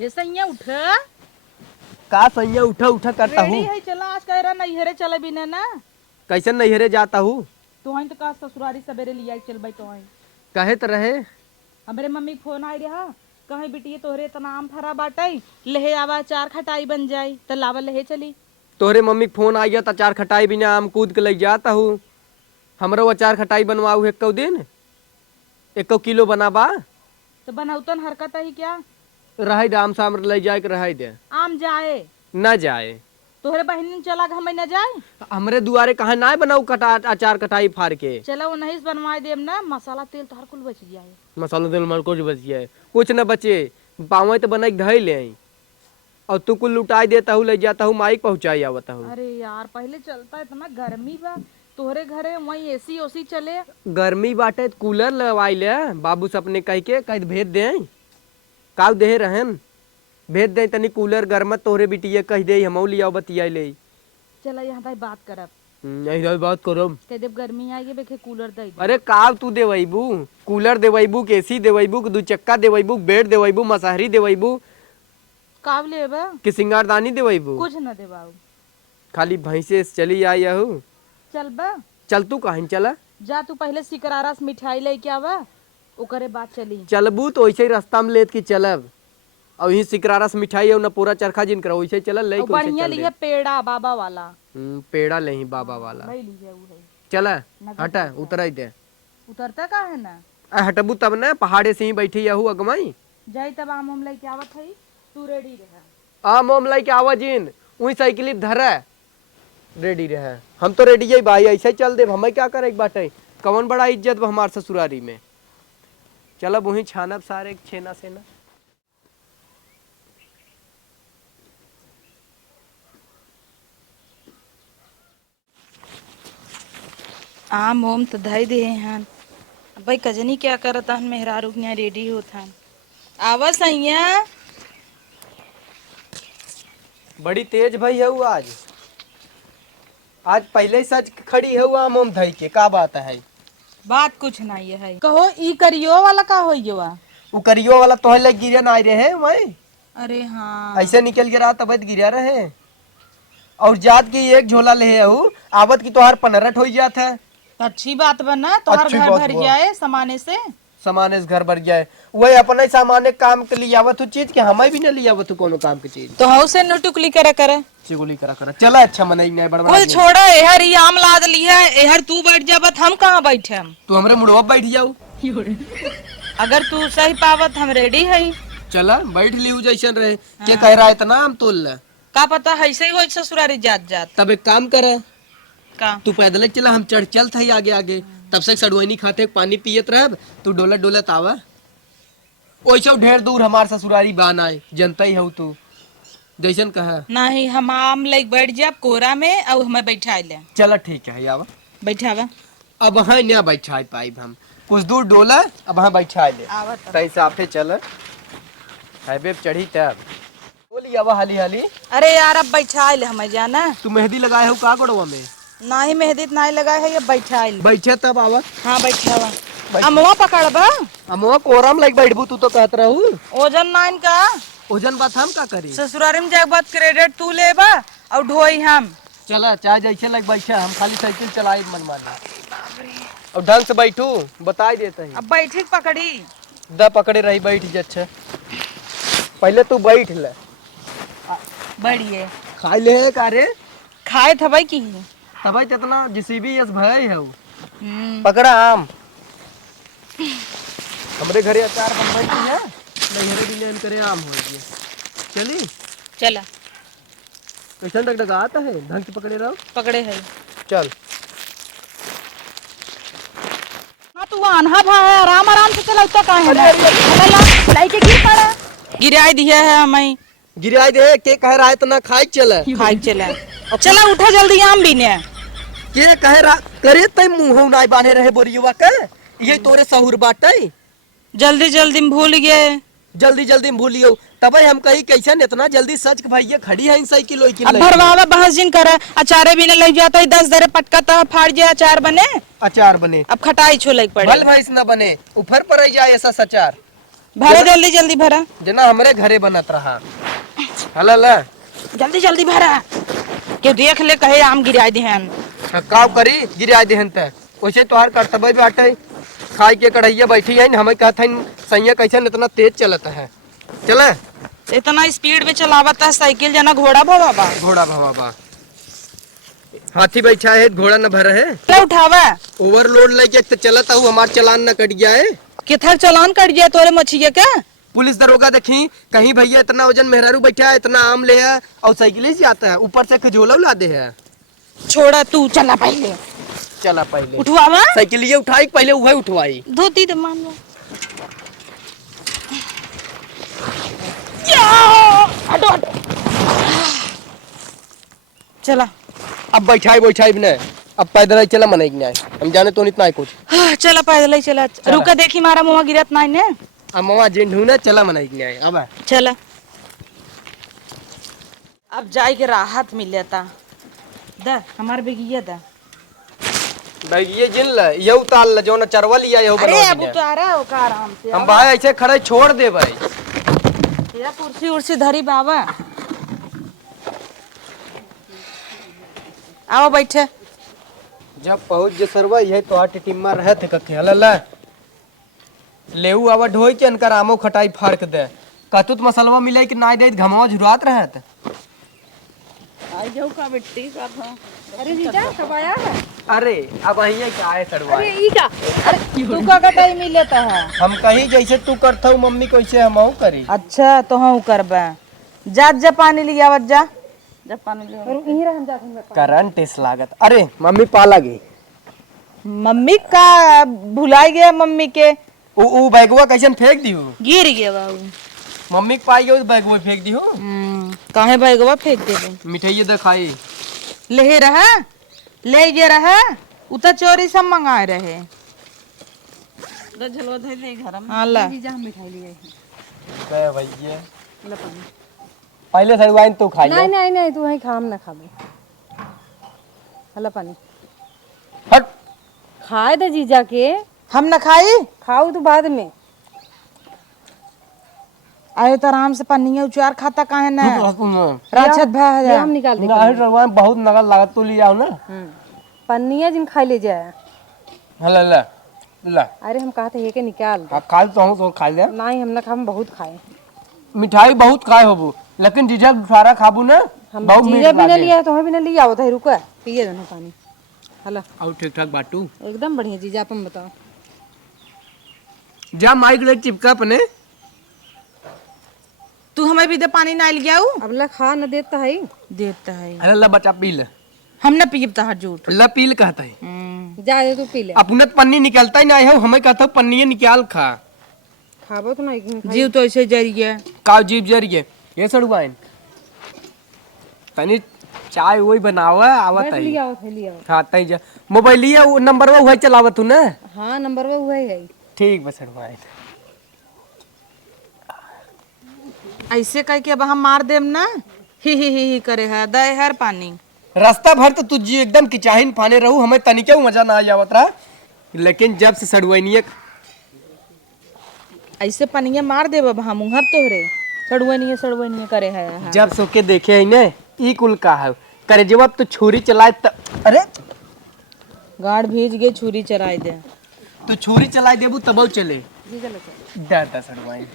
ये सैया उठ का सैया उठा उठा करता हूँ। है चला आज कह रहा नैहरे चले बिना ना कैसे नैहरे जाता हूँ। तो तो का ससुरारी सवेरे लिया चल भाई तो कहे तो रहे हमरे मम्मी के फोन आई रहा कहे बिटिया तोहरे इतना आम फरा बाटे लहे आवा चार खटाई बन जाए तो लावा लहे चली। तोहरे मम्मी के फोन आई तो अचार खटाई बिना आम कूद के ले जाता हूँ। हमरो अचार खटाई बनवाऊ 1 दिन 1 किलो बनाबा तो बनाउतन हरकत ही क्या रहे आम शाम ले जाए के रहे दे आम जाए न जाए तोहरे बहन चला हम न जाए हमरे दुआरे कहा ना बनाऊ अचार कटाई फाड़ के चला वो नहीं बनवाए देम ना मसाला तेल तो हर कुल बच जाए मसाला तेल मर कुछ बच जाए कुछ न बचे पावे तो बना के धई ले और तू कुल लुटाई देता हूँ ले जाता हूँ माइक पहुँचाई आवता हूँ। अरे यार पहले चलता इतना गर्मी बा तोहरे घरे वही एसी ओसी चले गर्मी बाटे कूलर लगवाई ले बाबू से अपने कह के कह भेज दे का दे रहन भेज दे तनी कूलर गरमत तोहरे बिटिया कह दे हम लिया बतिया ले चला यहाँ भाई बात करब नहीं बात करो कह देव गर्मी आई बेखे कूलर दे अरे का तू देवैबू कूलर देवैबू के एसी देवैबू के 2 चक्का देवैबू बेड देवैबू मसाहरी देवैबू काव लेबा कि सिंगारदानी देवैबू कुछ न देबाऊ खाली भैंसे से चली आई हूँ। चल बा चल तू कहीं चला जा तू पहले सिकरारा से मिठाई लेके आवा ओकरे बाद चली चलबू तो वैसे ही रास्ता में लेत की चलब और यही सिकरारा से मिठाई और न पूरा चरखा जिन करा वैसे चल ले बढ़िया लिए पेड़ा बाबा वाला पेड़ा ले बाबा वाला भाई लीजिए वो है चला हटा उतर दे उतरता का है ना हटबू तब ना पहाड़े से ही बैठी यहू अगमाई जाई तब आम हम लेके आवत हई तू रेडी रह आम ओम लेके आवा जिन वही साइकिल धर रेडी रहे हम तो रेडी है भाई ऐसे चल दे हमें क्या करे बाटे कौन बड़ा इज्जत हमार ससुरारी में चलब वही छानब सारे छेना सेना आम ओम तो धई दे हन भाई कजनी क्या करत हन मेहरारू के रेडी होत हन आवा सैया बड़ी तेज भई है आज पहले सच खड़ी है आम ओम धई के का बात है बात कुछ नहीं है कहो ई करियो वाला का होइयो वो करियो वाला तोहर लग गिरिया ना रहे मैं अरे हाँ ऐसे निकल गिरा तब गिरिया रहे और जात की एक झोला ले आवत की तोहार 15 हो जात है अच्छी बात बना तोहर घर भर जाए सामाने से घर भर जाए वही अपने सामान्य काम के लिए आवत चीज के हमें भी न लिया आवत कोनो काम की चीज तो हाउ से नुटुकली करे करे चिगुली करा चला अच्छा मनई नहीं बड़बड़ा कोई छोड़ा एहर ही आम लाद लिया एहर तू बैठ जाबत हम कहाँ बैठे हम तू हमरे मुड़वा बैठ जाऊ अगर तू सही पावत हम रेडी है चला बैठ लियो जैसन रहे के कह रहा है इतना हम तोल का पता ऐसे ही हो ससुरारी जात जात तब एक काम करे का तू पैदल चला हम चल था आगे आगे तब से सड़ुआनी खाते पानी पियत रह तू डोलत आवा वैसे ढेर दूर हमार ससुरारी बान आए जनता ही हो तू जैसन कहा नहीं हम आम लेके बैठ जाब कोरा में और हमें बैठा ले चला ठीक है आवा बैठावा अब हाँ न बैठा पाई हम कुछ दूर डोला अब हाँ बैठा ले सही साफे चल हाईवे चढ़ी तब बोली आवा हाली हाली अरे यार अब बैठा ले हमें जाना तू मेहंदी लगाए हो का गोड़वा में नहीं मेहंदी नहीं लगाए है ये बैठा ले बैठे तब आवा हाँ बैठावा अमवा पकड़बा अमवा कोरम लाइक बैठबू तू तो कहत रहू ओजन नाइन का ओजन बात हम का करी ससुरारी में जाके बाद क्रेडिट तू लेबा और ढोई हम चला चाहे जैसे लग बैठा हम खाली साइकिल चलाई मन माना अब ढंग से बैठू बता देता है अब बैठी पकड़ी द पकड़े रही बैठ अच्छा पहले तू बैठ ले बढ़िए खाई ले का रे खाए थे भाई की तब इतना जिसीबी यस भय है पकड़ा आम हमरे घरे अचार बनवाई की है नहरे दिन करे आम हो गए चली चला कैसा डगडगा आता है ढंग से पकड़े रहो पकड़े है चल हाँ तू आन्हा भा है आराम आराम से चलता का है लाई के गिर पड़ा गिराई दिया है हमें गिराई दे के कह रहा है इतना खाई चला चला उठा जल्दी आम भी ने के कह रहा करे तई मुंह नाई बांधे रहे बोरियुआ के ये तोरे सहूर बाटे जल्दी जल्दी में भूल गए जल्दी में भूलियो तबे हम कही कैसन इतना जल्दी सच के भैया खड़ी है साइकिल अब भरवावा बहस जिन करे अचारे भी न लग जाता है 10 दरे पटका तो फाड़ जाए अचार बने अचार बने अब खटाई छोले पड़े भल भैंस न बने ऊपर पर जाए ऐसा सचार भरा जल्दी जल्दी भरा, जना हमरे घरे बनत रहा। हला ला जल्दी जल्दी भरा, क्यों देख ले कहे आम गिराए देहन। काव करी गिरा देहन त वैसे तोहार कर्तव्य बाटे। खाई के कढ़ैया बैठी है हमें कहत है सैया कैसे इतना तेज चलता है। चले इतना स्पीड में चलावता है साइकिल जना घोड़ा भवा बा। घोड़ा भवा बा, हाथी बैठा है घोड़ा न भरा है। चला उठावा, ओवरलोड लेके तो चलता हूँ, हमार चलान न कट गया है। किधर चलान कट गया तोरे मछिया का। पुलिस दरोगा देखी कहीं भैया इतना वजन मेहरारू बैठा है, इतना आम ले है और साइकिल से आता है, ऊपर से खजोला ला दे है। छोड़ा तू, चला पहले, चला पहले उठवावा। साइकिल ये उठाई पहले वही उठवाई। धोती तो मान लो, हटो हटो, चला। अब बैठाई बैठाई न, अब पैदल ही चला मनाई नहीं, हम जाने तो इतना ही कुछ। चला पैदल ही चला, रुका देखी मारा मुँह गिरत नहीं ने। अब मामा जिन ढूंढना चला मनाई नहीं अब चला। अब जाए के राहत मिल जाता। दा हमार बेगिया दा। ये जिन ल ये उतार ल जो न चरवा लिया ये अरे अब उतारा हो का आराम से। हम भाई ऐसे खड़े छोड़ दे भाई। या कुर्सी उर्सी धरी बाबा, आओ बैठे। जब पहुंच जे सरवा ये तो आटे टिम्मा रहे थे कखे हला लेऊ आवा ढोई के अनकर आमो खटाई फाड़ के दे कतुत मसलवा मिले कि ना दे घमवा झुरात रहे थे। आई जाऊ का बेटी का था। अरे जीजा कब आया है? अरे अब अहिए क्या है सरवा। अरे ई का? अरे तू का टाइम मिलता है। हम कहीं जैसे तू करता हूँ मम्मी कैसे हम करी। अच्छा तो हाँ करबा, जा पानी लिया आवत जा, जब पानी लिया। और यहीं रह हम जाते हैं। करंट इस लागत। अरे मम्मी पाला गई, मम्मी का भुलाई गया मम्मी के। ऊ बैगवा कैसे फेंक दी हूँ, गिर गया बाबू। मम्मी के पाई गई बैगवा फेंक दी हूँ। काहे बैगवा फेंक दे। मिठाई दिखाई ले रहा, ले गया रहा, उतर चोरी सब मंगाए रहे। हाँ ला जीजा हम मिठाई लिए भैया पहले से वाइन तो खाई नहीं नहीं नहीं तू वहीं खाम ना खाबे। हला पानी हट। खाए दे जीजा के, हम न खाई। खाओ तो बाद में। आए तो आराम से पन्निया उचार खाता काहे ना। राक्षस भाई ये हम निकाल देंगे। बहुत नगद लागत तो लिया ना। पन्निया जिन खाई ले जाए। ला ला ला अरे हम कहते ये के निकाल दे। खा तो खा ले। नहीं हम ना खाम, बहुत खाए। मिठाई बहुत खाए होबू लेकिन जीजा सारा खाबू ना। हम बहुत जीजा भी ना लिया तो भी ना लिया होता है। रुका पिए दोनों पानी। हला और ठीक ठाक बाटू एकदम बढ़िया जीजा, अपन बताओ। जा माइक ले चिपका अपने। तू हमें भी दे पानी ना लिया। अब ला खा न देता है। देता है, अरे ला बच्चा पी ले। हम न पीता है झूठ। ला पी ले कहता है। जा तू पी ले। अपने पन्नी निकलता ही नहीं है, हमें कहता हूँ पन्नी निकाल खा। खाबो तो नहीं। जीव तो ऐसे जरी गया। काव जीप जरिए ये सड़वाइन तनी चाय वही बनावा आवत है। लिया आवत है, लिया आवत। हाँ तई जा मोबाइलिया नंबर वही चलावत तू ना। हाँ नंबर वो हुआ है। ठीक बस सड़वाइन ऐसे कह के अब हम मार देम ना। ही करे है दे हर पानी। रास्ता भर तो तुझी एकदम किचाहिन फाने रहू, हमें तनिके मजा ना आवत रहा। लेकिन जब से सड़वाइनिया ऐसे पनिया मार दे बाबा हम हर तोहरे सड़वनिया करे है। जब सोके देखे है ने ई कुल का है करे जब तो छुरी चलाए अरे गाड़ भीज गए छुरी चराई दे। तू छुरी चलाए देबू तब चले डरता सड़वाइन।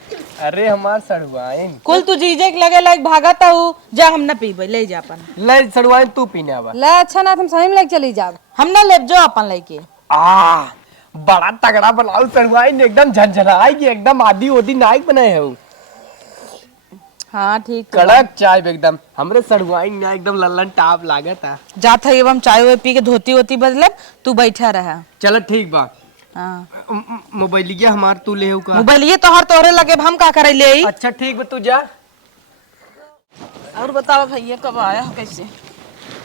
अरे हमार सड़वाइन कुल तू जीजे के लगे लाइक भागता हूँ। जा हम न पीबे, ले जा अपन। ले सड़वाइन तू पीने आवा। ला अच्छा ना तुम सही में लेके चली जाओ। हम न ले जो अपन लेके। आ बड़ा तगड़ा बनाओ सड़वाइन, एकदम झंझनाएगी, एकदम आदि ओदी नाइक बनाए है वो। हाँ ठीक कड़क चाय एकदम हमरे सड़वाइन ना एकदम लल्लन टाप लागत है। जाता है हम चाय वाय पी के धोती वोती बदलब, तू बैठा रहा। चलो ठीक बा। हाँ मोबाइलिया हमार तू ले का मोबाइल ये तो हर तोहरे लगे हम का करे ले। अच्छा ठीक बा तू जा। और बताओ भैया कब आया कैसे।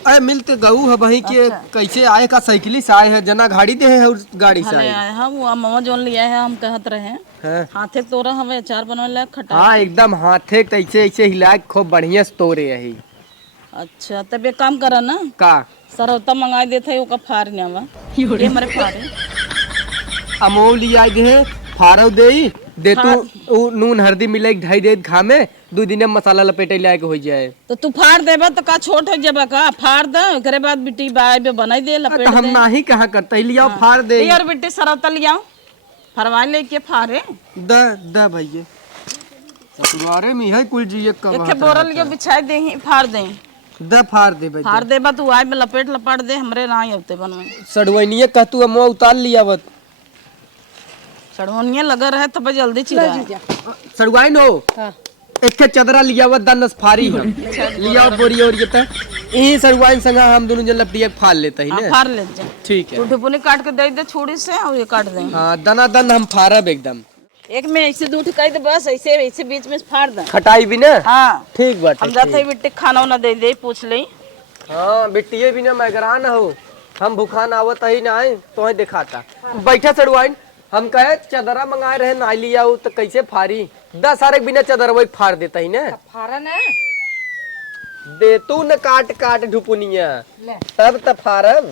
अरे मिलते गऊ है वही के कैसे आए का साइकिल से आए है जना गाड़ी दे है और गाड़ी से आए आए हम मामा जोन लिया है हम कहत रहे हैं। हाथे तोरा हमें अचार बनवाला खटा। हाँ एकदम हाथे ऐसे ऐसे हिला के खूब बढ़िया से तोड़े यही। अच्छा तब एक काम करा ना, का सरौता मंगा देते है ओका फाड़ नेवा ये हमारे फाड़े। अमोली आई दे फाड़ो दे दे तू उ नून हल्दी मिले ढाई दे खा में 2 दिन में मसाला लपेटे लायक हो जाए। तो तू फाड़ देबा तो का छोट हो जेबा का फाड़ दे एकरे बाद बिटी बाय बे बनाई दे लपेट तो हम दे। नाही कहा करते लिया फाड़ दे यार बिटी सरौता लियाओ फरवा ले के फाड़े द भैया ससुरारे में है कुल जी एक एक बोरा लियो बिछाई दे ही फाड़ दे द फाड़ दे भैया फाड़ देबा तू आय में लपेट लपाट दे हमरे ना होते बनवे सड़वैनिए कह तू हम उतार लिया बत सड़वनिया लगा रहे तब जल्दी चिरा सड़वाई नो हाँ एक चदरा लिया हुआ दनस फारी हम लिया बोरी और ये तक यही सड़वाइन संगा हम दोनों जन लपटिया फाड़ लेते ही ना फाड़ ले जा ठीक तू है ढुपुनी काट के दे दे छुरी से और ये काट दे हाँ दना दन हम फाड़ब एकदम एक में ऐसे दूध कह दे बस ऐसे ऐसे बीच में फाड़ दे खटाई भी ना हाँ ठीक बात हम जाते बिट्टी खाना ना दे दे पूछ ले हाँ बिट्टिए भी ना मैगरान हो हम भूखान आवत ही ना आए तो ही दिखाता बैठा सड़वाइन हम कहे चदरा मंगाए रहे ना लिया तो कैसे फारी 10 सारे बिना चदर वही फाड़ देता ही ना फारा ना दे तू न काट काट ढुपुनिया ले तब त फारब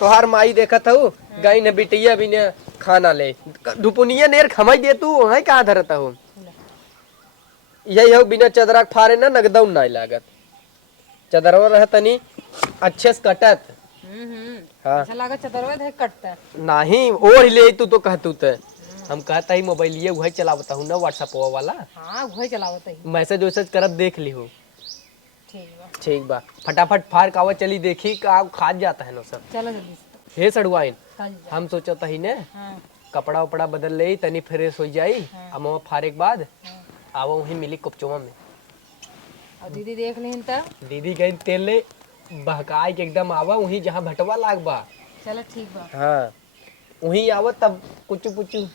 तोहार माई देखत हो गई न बिटिया भी ने खाना ले ढुपुनिया नेर खमाई दे तू है कहाँ धरता हो यही हो बिना चदरा के फारे ना नगदौ ना लागत चदरवा रह तनी अच्छे से कटत हाँ ऐसा लगा चतरवा है कटता नहीं और ले तू तो कहतू ते हम कहता ही मोबाइल ये वही चलावता हूँ ना व्हाट्सएप वाला हाँ वही चलावत है मैसेज वैसेज करब देख ली हो ठीक बा ठीक बा फटाफट फार कावा चली देखी का खा जाता है ना सब चलो जल्दी से हे सड़वाइन चल जा हम सोचता ही ने हाँ कपड़ा उपड़ा बदल ले तनी फ्रेश हो जाई अब वहाँ फारे के बाद आवा वहीं मिली कुपचुमा में और दीदी देख ली तब दीदी गई तेल ले बहकाई के एकदम आवा वहीं जहाँ भटवा लाग बा चलो ठीक बा हाँ वहीं आवा तब कुछ पुचू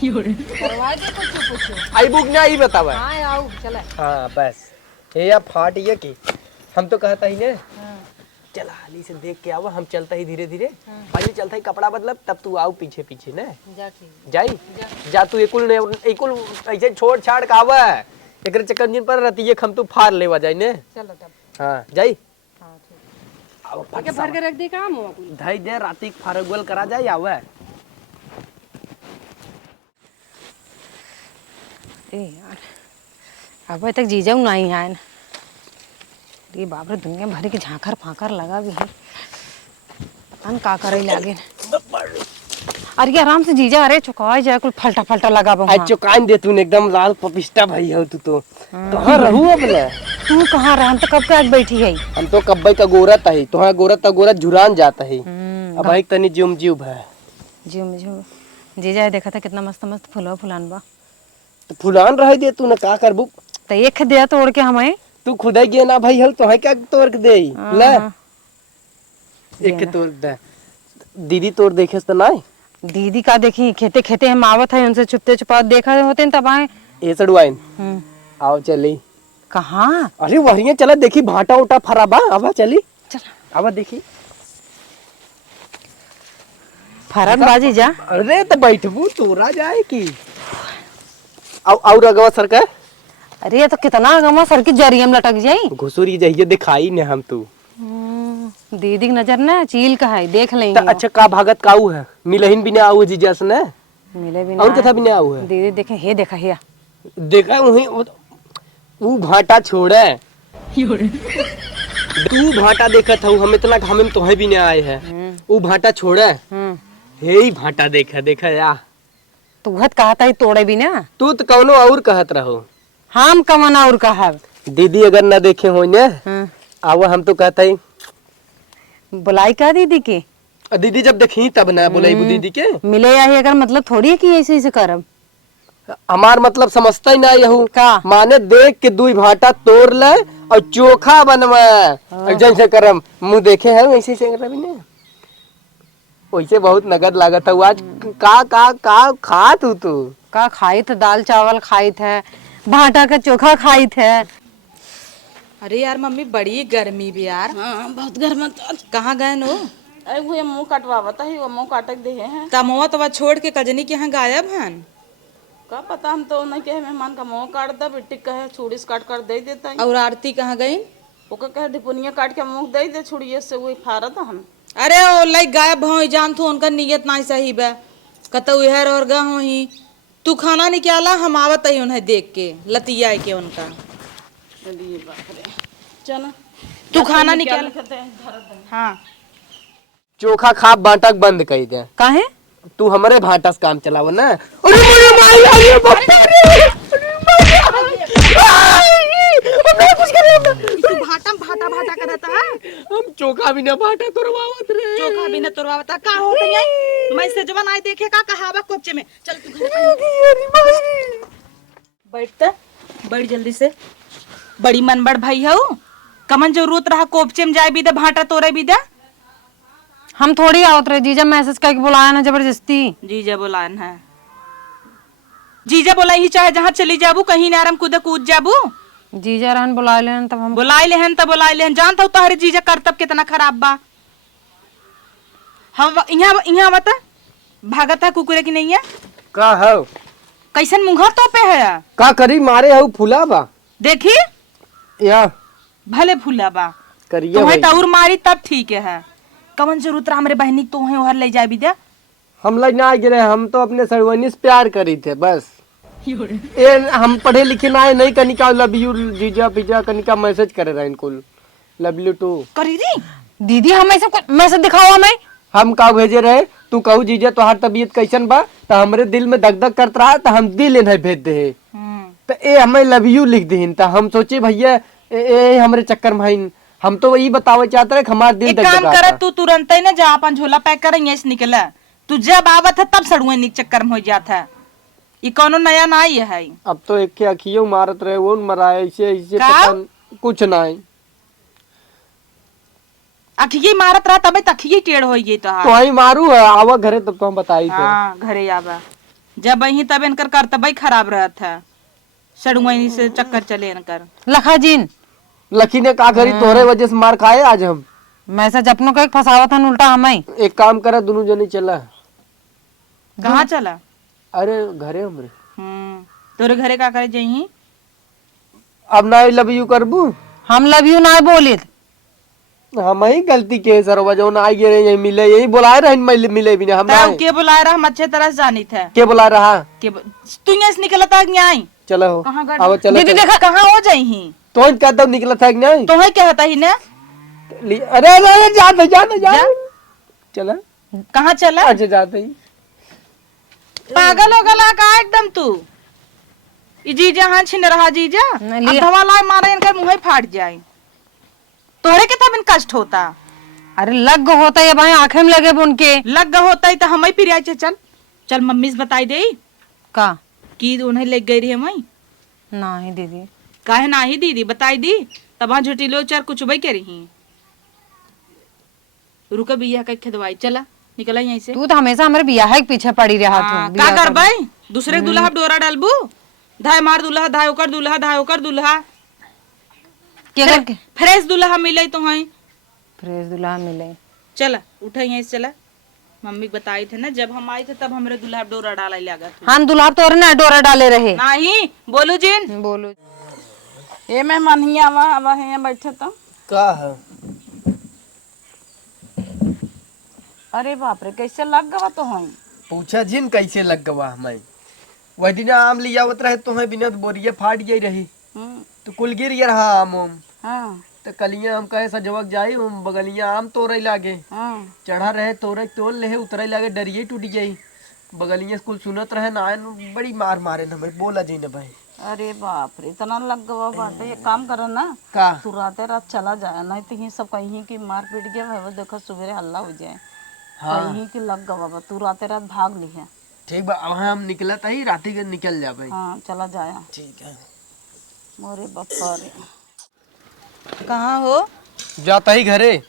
करवा दे कुछ आई बुक ना आई बतावा हाँ आओ चला हाँ बस ये या फाट ये की हम तो कहता ही ने हाँ चल हाली से देख के आवा हम चलता ही धीरे धीरे पहले चलता ही कपड़ा बदलब तब तू आओ पीछे पीछे ने जा ठीक जाई जा तू एकुल ऐसे छोड़ छाड़ का आवा एकरे चक्कर पर रतिये खम तू फार लेवा जाई ने चलो तब हाँ जाई हाँ ठीक आओ क्या भर के रख दे काम हुआ कुछ धई दे राती फारगुल करा जाई आवा ए यार अब तक जीजाऊ नहीं आए ना ये बाप रे दुनिया भर के झांकर फांकर लगा भी है पता नहीं का करे लागे अरे ये आराम से जीजा अरे चुकाए जाए कुल फलटा फलटा लगा बा आज चुकान दे तूने एकदम लाल पपिस्टा भाई हो तू तो कहाँ रहू अब ले तू कहाँ रहा हम तो कब का बैठी है हम तो कब्बई का गोरत है तो गोरत झुरान जाता है अब भाई तनी जुम जीव है जी जीजा देखा था कितना मस्त मस्त फुलवा फुलान बा तो फुलान रह दे तू न का करबू तो एक दिया तोड़ के हमें तू खुदा गे ना भाई हल तो है क्या तोड़ के दे ले एक तोड़ दे दीदी तोड़ देखे तो ना दीदी का देखी खेते खेते हम आवत है उनसे छुपते छुपा देखा होते तब आए ए सड़वाइन आओ चली कहाँ अरे वही चला देखी भाटा उटा फराबा आवा चली चला आवा देखी फरक बाजी जा अरे तो बैठबू तोरा जाए की और अगवा सरकार अरे ये तो कितना गमा सर की जरिया में लटक जाई घुसुरी जाइए दिखाई ने हम तू दीदी की नजर ना चील का है देख तो लेंगे अच्छा का भागत काऊ है मिलहिन भी ना आऊ जीजा से ने मिले भी और ना कथा भी ना आऊ है दीदी देखे हे देखा हे देखा वही वो भाटा छोड़े तू भाटा देखत हूँ हम इतना हम तो है भी ना आए है वो भाटा छोड़े हे ही भाटा देखा देखा या तू घत कहा था तोड़े भी ना तू तो कौनो और कहत रहो हम कमना और कहा दीदी अगर ना देखे हो ने आवा हम तो कहता ही बुलाई का दीदी की दीदी जब देखी तब ना बुलाई दीदी के मिले आई अगर मतलब थोड़ी है कि ऐसे ऐसे करब हमार मतलब समझता ही ना यहू का माने देख के दुई भाटा तोड़ ले और चोखा बनवा जैसे करम मुंह देखे है वैसे से करबी ने वैसे बहुत नगद लागत है आज का खा तू का खाई थे दाल चावल खाई थे भाटा का चोखा खाई थे अरे यार मम्मी बड़ी गर्मी भी यार हाँ बहुत गर्म तो कहाँ गए नो अरे वो मुंह कटवावता है वो मुंह काटक दे हैं तमोआ तो छोड़ के कजनी के यहाँ गायब हन का पता हम तो नहीं कहे मेहमान का मुंह काट दे बिट्टी कहे छुरी से काट कर दे देता है और आरती कहाँ गई ओके कहे ढिपुनिया काट के मुंह दे दे छुड़िए से वही फारत हम अरे ओ लाइक गायब हो जान तू उनका नियत नहीं सही बे कतौ इहर और गा हो ही तू खाना निकाला, हम आवत ही उन्हें देख के लतिया के उनका। चलिए बाप रे, चलो तू खाना निकाल। हाँ चोखा खाप बांटक बंद कर दे। काहे? तू हमारे भाटा से काम चलाव ना। अरे मेरे भाई, अरे बाप रे, अरे मैं कुछ करे। तू भाटा भाटा भाटा करता है। हम चोखा भी ना भाटा तोड़वावत रे। चोखा भी न तोड़वावता का होत है। मैं सजवन आई देखे का कहावा कोपचे में। चल तू घर बैठता, बैठ जल्दी से। बड़ी मनबड़ भाई हो, कमन जरूरत रहा कोपचे में जाए भी दे, भाटा तोड़े भी दे। हम थोड़ी आवत रहे, जीजा मैसेज करके बुलाया ना जबरदस्ती। जीजा बुलान है, जीजा बोला ही चाहे जहाँ चली जाबू, कहीं नारम कूद जाबू। जीजा रहन बुला लेन तब हम बुलाए लेहन तब बुलाए लेहन। जानता हूँ तोहरे जीजा करतब कितना खराब बा। हम यहाँ बता भागत है कुकुरे की नहीं है। का हो कैसन मुंहर तो पे है। का करी मारे हो फुला बा। देखी या भले फूला बा, करिए तुम्हें भाई। तौर मारी तब ठीक है। कवन जरूरत रहा हमरे बहनी तो है वहां ले जाए भी दे। हम लोग ना गिरे, हम तो अपने सरवनी से प्यार करी थे बस। ये हम पढ़े लिखे ना है नहीं, कनिका लव यू जीजा पिजा कनिका मैसेज करे रहे इनको लव यू टू। करी दी दीदी हम ऐसे मैसेज दिखाओ हमें। हम का भेजे रहे, तू कहू जीजा तोहार तबीयत कैसन बा, तो हमरे दिल में दग दग करत रहा, तो हम दिल नहीं भेज दे। तो ए हमें लव यू लिख दीन, तो हम सोचे भैया ए हमरे चक्कर में हम तो वही बतावे चाहते रहे, हमार दिल एक दग काम दग कर, आता। तू तुरंत ही ना जा अपन झोला पैक कर यहीं से निकला। तू जब आवत है तब सड़ुए निक चक्कर में हो जाता है। ये कोनो नया ना ही है। अब तो एक के अखियों मारत रहे, वो मराए ऐसे ऐसे का? पता कुछ ना है। अखिये मारत रहा तबे तखिये टेढ़ हो गई तो। तो ही मारू है, आवा घरे तब तो हम बताई थे। हाँ घरे आवा, जब वही तब इनकर करतबई खराब रहा था। सड़ुए से चक्कर चले इनकर। लखा जीन लकी ने का करी, तोहरे वजह से मार खाए आज हम। मैसेज अपनों का एक फसावत है उल्टा हमें। एक काम करा, दोनों जने चला। कहाँ चला? अरे घरे हमरे। तोरे घरे का करे जही? अब ना लव यू करबू। हम लव यू ना बोले हम ही गलती के सर वजह ना आई गे यही मिले, यही बुलाए रहे मिले भी नहीं हम ना। के बुलाए रहा, हम अच्छे तरह से जानी थे। के बुला रहा तू यहाँ से निकला था नहीं? चलो हो कहाँ अब चलो। दीदी देखा कहाँ हो जाही? तो क्या तब निकला था कि नहीं? तो है क्या होता ही ना? अरे अरे जाते जाते जा चला। कहाँ चला? अच्छा जाते ही। पागल हो गला का एकदम तू। जीजा हाँ छिन रहा जीजा, अधवा लाए मारे इनका मुंह ही फाट जाए। तोहरे के तब इन कष्ट होता। अरे लग होता है भाई, आंखें में लगे उनके लग होता ही तो हम ही फिर आए। चल चल मम्मी से बताई दे का कि उन्हें ले गई रही मई। नहीं दीदी काहे ना ही दीदी बताई दी, तब वहां झूठी लो चार कुछ भाई रही। रुका बिया का खदवाई, चला निकला यहीं से। तू तो हमेशा हमारे बियाह के पीछे पड़ी रहा हाँ, तू। का कर भाई दूसरे दूल्हा डोरा डालबू। धाय मार दूल्हा, धाय ओकर दूल्हा, धाय ओकर दूल्हा। फ्रेश दूल्हा मिले तो है। फ्रेश दूल्हा मिले। चला उठा यहीं से चला। मम्मी बताई थे ना जब हम आए थे तब हमरे दूल्हा डोरा डाला लगा। हम दूल्हा तो ना डोरा डाले रहे। नहीं बोलू जिन बोलो ये मेहमान ही आवा आवा है बैठे तो। का है? अरे बाप रे, कैसे लग गवा तो हम? पूछा जिन कैसे लग गवा हमें। वह दिन आम लियावत रहे तो बिना बोरिया फाट गई रही, तो कुल गिर गया रहा आम उम। हाँ तो कलिया हम कहे सजवक जाई, हम बगलिया आम तोड़े लागे। हाँ चढ़ा रहे तोड़े तोड़ ले, उतरे लागे डरिए टूट गई। बगलिया स्कूल सुनत रहे ना, बड़ी मार मारे न हमें। बोला जी न भाई। अरे बाप रे, इतना लग गवा बाटे। एक काम करो ना, का तू राते रात चला जाए, नहीं तो ये सब कहीं की मार पीट गया है, वो देखो सवेरे हल्ला हो जाए। हाँ। कहीं की लग गवा बा, तू राते रात भाग ली है। ठीक बा, अब हम निकला ही राती के निकल जा भाई। हाँ चला जाया। ठीक है। मोरे बप्पा रे। कहाँ हो? जाता ही घरे।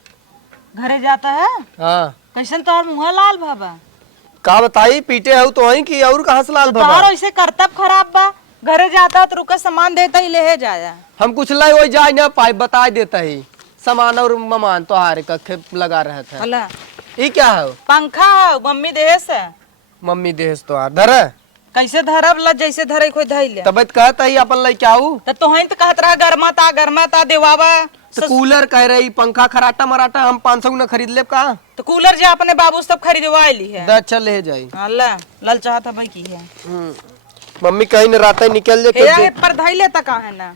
घरे जाता है? हाँ कैसन तोहर मुँह लाल बाबा? का बताई, पीटे हो तो वहीं की और कहाँ से लाल तोहर बाबा। वैसे करतब खराब बा। घरे जाता तो रुका सामान देता ही ले जाया। हम कुछ लाई वही जाए ना पाई, बता देता ही सामान और ममान तो हारे का लगा रहा था। अला ये क्या है? पंखा है, मम्मी देश है। मम्मी देश तो हार धर। कैसे धरब ल जैसे धरे कोई धैल। तबियत कहता ही अपन लाई क्या हूँ। तो तोहन तो कहत रहा गरमा ता देवावा। तो कूलर कह रही, पंखा खराटा मराटा हम 500 न खरीद ले का? तो कूलर जो अपने बाबू सब खरीदवा ली है। दा चल ले जाई। अल्लाह लल चाहता भाई की है। मम्मी कहीं न रात ही निकल जे, हे पर धई लेता का है ना,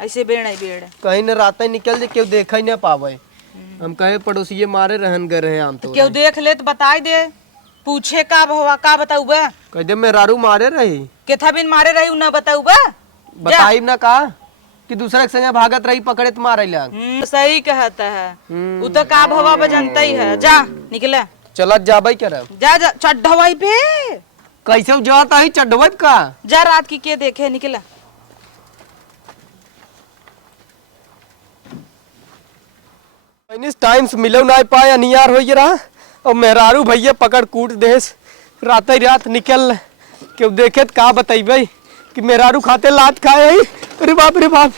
ऐसे बेड़ है बेड़। कहीं न रात ही निकल जे, क्यों देखा ही न पावे। हम कहे पड़ोसी मारे रहन गए रहे आम तो क्यों देख ले तो बताई दे, पूछे का भवा का बताऊ बा, कह दे मेहरारू मारे रही, केथा बिन मारे रही ना बताऊ बा। बताई ना का कि दूसरे के संगे भागत रही, पकड़े तो मारे लग। सही कहता है, वो तो का भवा बजनता ही है। जा निकले, चला जाबई करे, जा जा चढ़वाई पे कैसे जाता है चढ़वाई का, जा रात की के देखे निकला। टाइम से मिलो ना पाए, अनियार हो रहा और मेहरारू भैया पकड़ कूट देस, रात ही रात निकल क्यों देखे का बताई भाई कि मेहरारू खाते लात खाए। अरे बाप रे बाप।